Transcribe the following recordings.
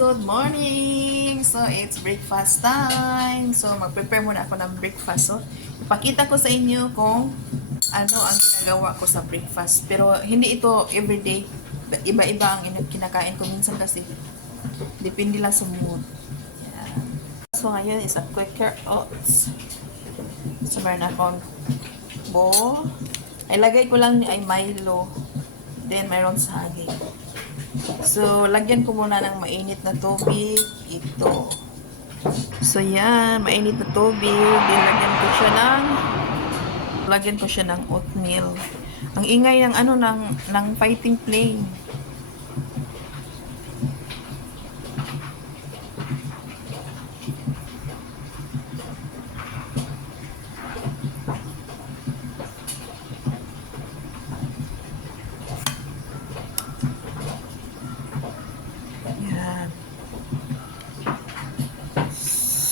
good morning! So, it's breakfast time. So, mag-prepare muna ako ng breakfast. So, ipakita ko sa inyo kung ano ang ginagawa ko sa breakfast. Pero, hindi ito everyday. Iba-iba ang kinakain ko minsan kasi. Depende lang sa mood. Yan. So, ngayon is a Quaker Oats. So, meron akong bowl. Ilagay ko lang ay Milo. Then, mayroon saging. So, lagyan ko muna ng mainit na tubig. Ito. So, yan. Mainit na tubig. Then, lagyan ko siya ng oatmeal. Ang ingay ng ng fighting flame.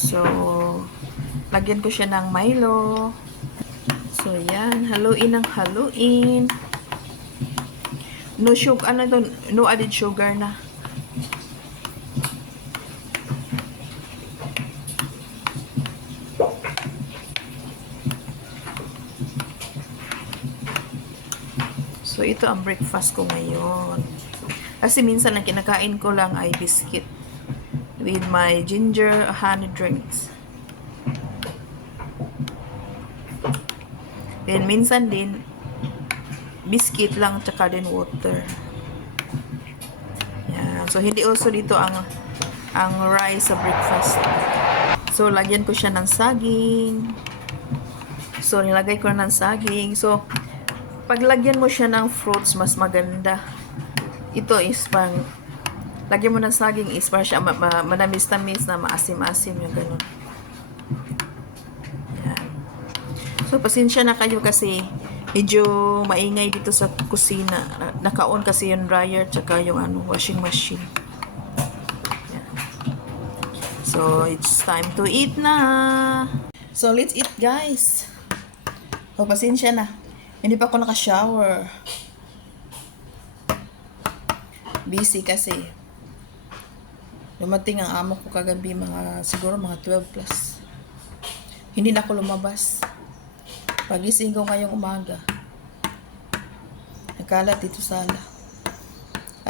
So, lagyan ko siya ng Milo. So, yan. Haluin ng haluin. No sugar, no added sugar na. So, ito ang breakfast ko ngayon. Kasi minsan ang kinakain ko lang ay biscuit with my ginger honey drinks. Then, minsan din, biscuit lang, tsaka din water. Yan. So, hindi also dito ang rice sa breakfast. So, lagyan ko siya ng saging. So, nilagay ko ng saging. So, paglagyan mo siya ng fruits, mas maganda. Ito is pang lagyan mo ng saging is para siya manamis-tamis na maasim-asim yung ganun. Yan. So, pasensya na kayo kasi medyo maingay dito sa kusina. Naka-on kasi yung dryer tsaka yung washing machine. Yan. So, it's time to eat na. So, let's eat guys. So, pasensya na. Hindi pa ako naka-shower. Busy kasi. Dumating ang amo ko kagabi siguro mga 12 plus. Hindi na ako lumabas. Pagising ko ngayong umaga, nagkalat dito sala.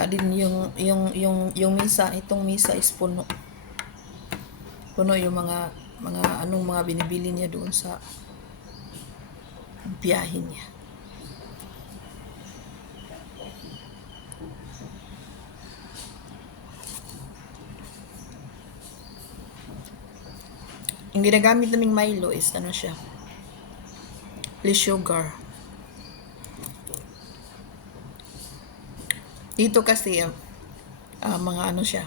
Din yung misa, itong misa is puno. Puno yung mga binibili niya doon sa biyahe niya. Ang ginagamit naming Milo is siya, less sugar. Dito kasi mga siya,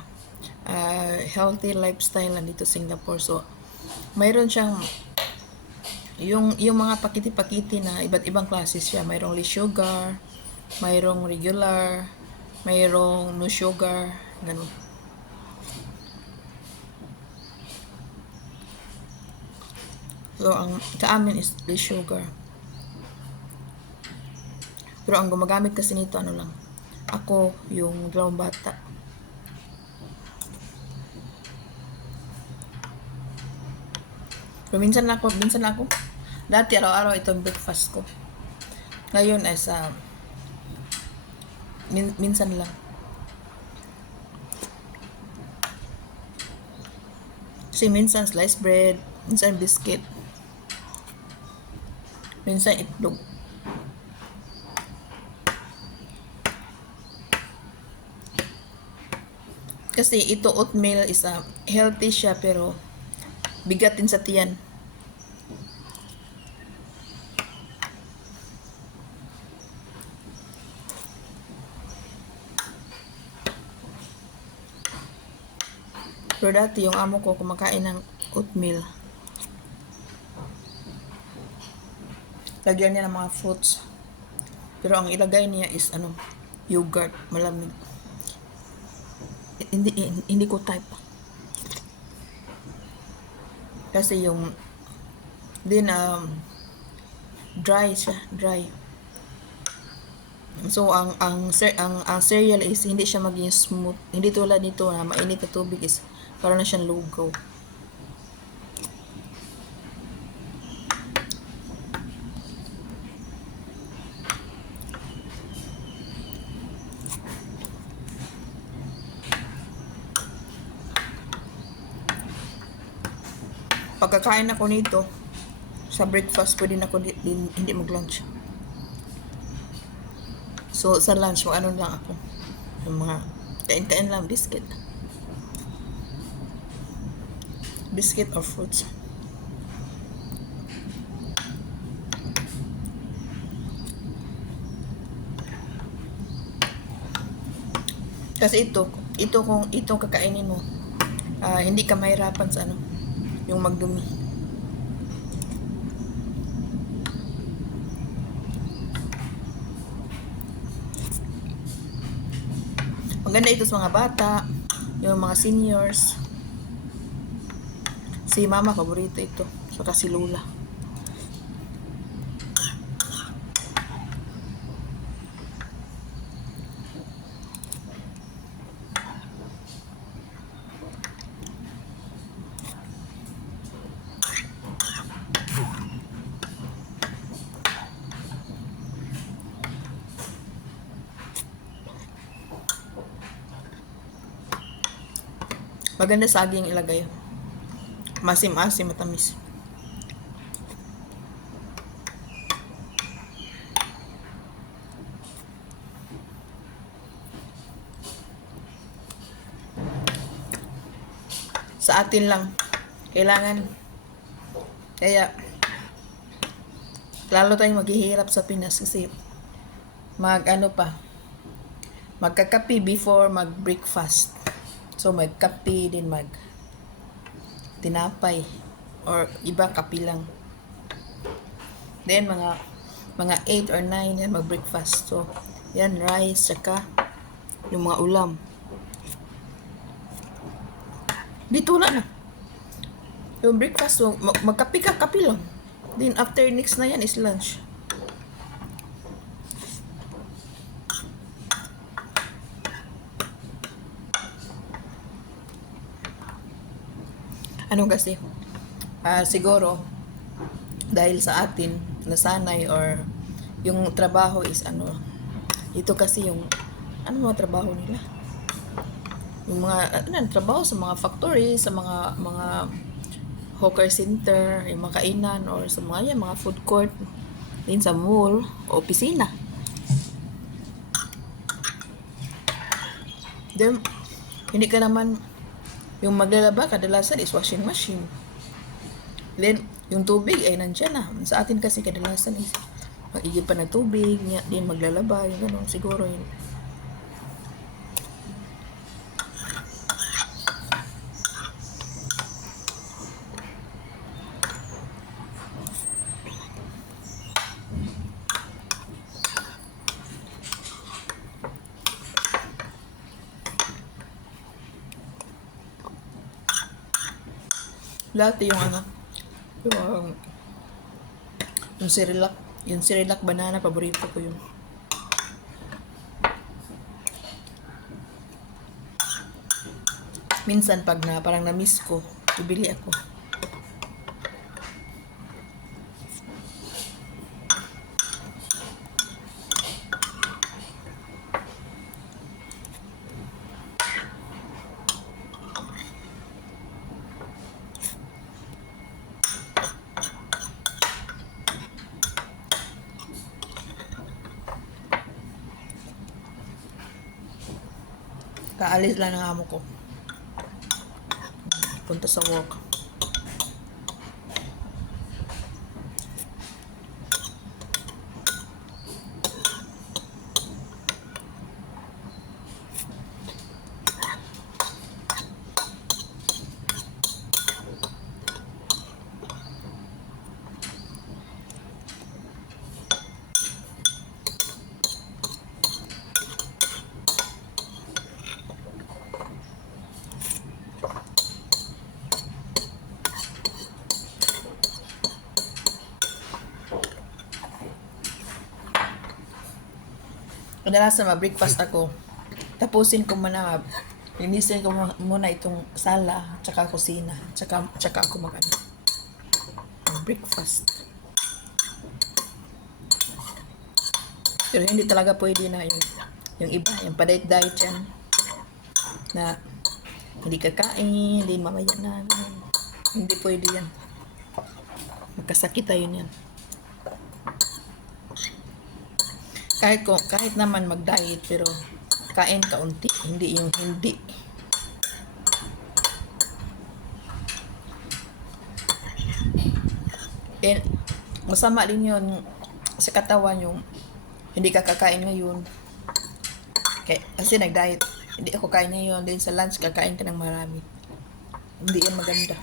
healthy lifestyle dito sa Singapore. So, mayroon siyang yung mga pakiti-pakiti na iba't ibang klase siya. Mayroong less sugar, mayroong regular, mayroong no sugar, ganun. So, ang sa amin is less sugar. Pero ang gumagamit kasi nito, lang. Ako, yung dalawang bata. Pero minsan ako. Dati, araw-araw itong breakfast ko. Ngayon ay minsan lang. Kasi minsan sliced bread, minsan biscuit, minsan itlog. Kasi ito oatmeal is healthy siya pero bigat din sa tiyan. Pero dati yung amo ko kumakain ng oatmeal. Lagyan niya ng mga fruits. Pero ang ilagay niya is yogurt, malamig. Hindi ko type. Kasi yung din dry siya, dry. So ang cereal is hindi siya maging smooth. Hindi tulad nito na mainit na tubig is para na siyang lugaw. Pagkakain ako nito sa breakfast, pwede na ako hindi mag-lunch. So sa lunch, ano lang ako, yung mga kain-kain lang, biscuit or fruits. Kasi kung itong kakainin mo, hindi ka mahirapan sa yung magdumi. Maganda ito sa mga bata, yung mga seniors. Si mama, paborito ito. Saka si Lola. Maganda saging ilagay. Masim-asim, matamis. Sa atin lang, kailangan, kaya, lalo tayong maghihirap sa Pinas kasi magkakape before mag-breakfast. So, magkape din tinapay or iba kape lang. Then, mga 8 or 9 yan mag-breakfast. So, yan, rice, saka yung mga ulam. Dito na. Yung breakfast, so, magkape lang. Then, after next na yan is lunch. Kasi siguro dahil sa atin nasanay or yung trabaho is ito kasi yung mga trabaho nila, yung mga trabaho sa mga factory, sa mga hawker center, yung mga kainan or sa mga food court, din sa mall o opisina. Then hindi ka naman yung maglalaba, kadalasan is washing machine. Then, yung tubig ay nandyan na. Sa atin kasi kadalasan is mag-igib pa ng tubig, din maglalaba, yung gano'n, siguro yun. Dati yung Cerelac banana, paborito ko yun. Minsan pag parang na-miss ko, bibili ako. Kaalis lang ng amo ko. Punta sa work. Kadalasan mag-breakfast ako. Tapusin ko muna, linisin ko muna itong sala, tsaka kusina, tsaka ako breakfast. Pero hindi talaga pwede na yung iba, yung pa-diet yan, na hindi kakain, hindi mamaya na, ganun. Hindi pwede yan. Magkasakit tayo yan. Kahit naman mag-diet, pero kain kaunti, hindi yung hindi. And masama din yun sa katawan yung hindi ka kakain ngayon. Kasi nag-diet, hindi ako kain ngayon, din sa lunch kakain ka ng marami. Hindi yan maganda.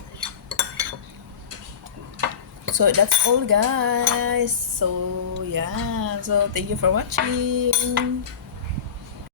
So that's all guys. So yeah. So thank you for watching.